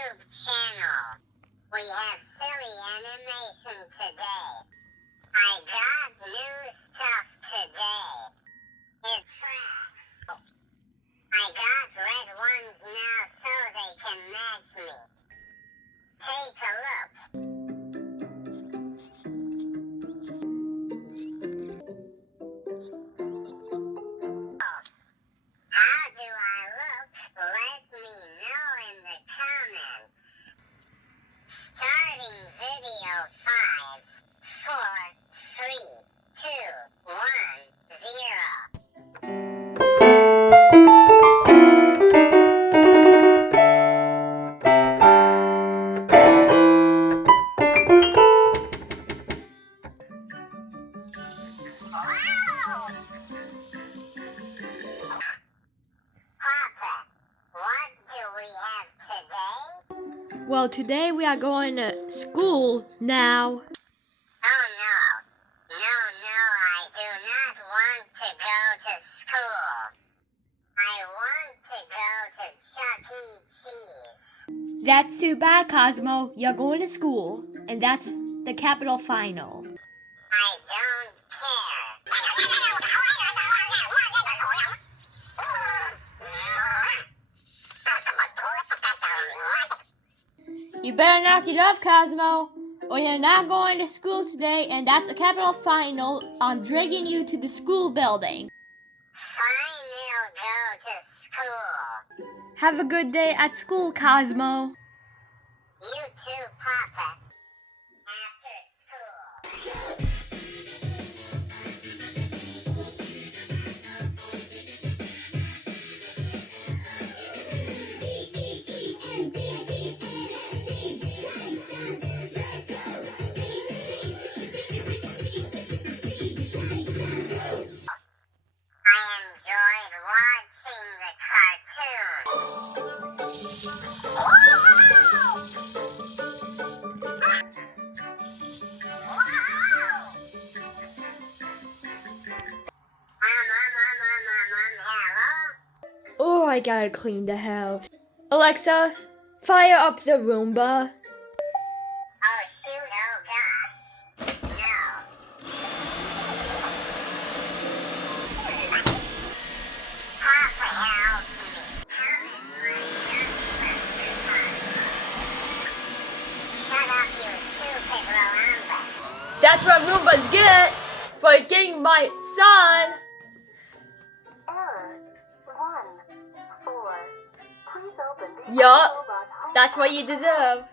YouTube channel. We have silly animation today. I got new stuff today. It tracks. I got red ones now so they can match me. Take a look. How do I look? Let me know in the comments. Starting video 5, 4, 3, 2, 1, 0. Papa, what do we have today? Well, today we are going to school now. Oh no. No, I do not want to go to school. I want to go to Chuck E. Cheese. That's too bad, Cosmo. You're going to school, and that's the capital final. I don't care. You better knock it off, Cosmo, or you're not going to school today, and that's a capital final. I'm dragging you to the school building. Fine, I'll go to school. Have a good day at school, Cosmo. You too, Papa. After school. I enjoyed watching the cartoon. Hello? Oh, I gotta clean the house. Alexa, fire up the roomba. Oh shoot, oh gosh. No. Papa, help me. Come in my Shut up, you stupid roomba. That's what Roombas get for getting my son. Error 1, 4. Please open the Yup, robot home that's what you app. deserve.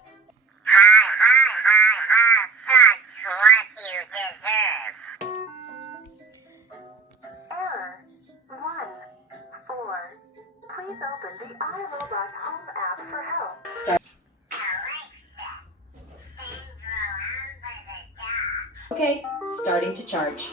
That's what you deserve. Error 1, 4. Please open the iRobot home app for help. Alexa, send Roomba the dog. Okay, starting to charge.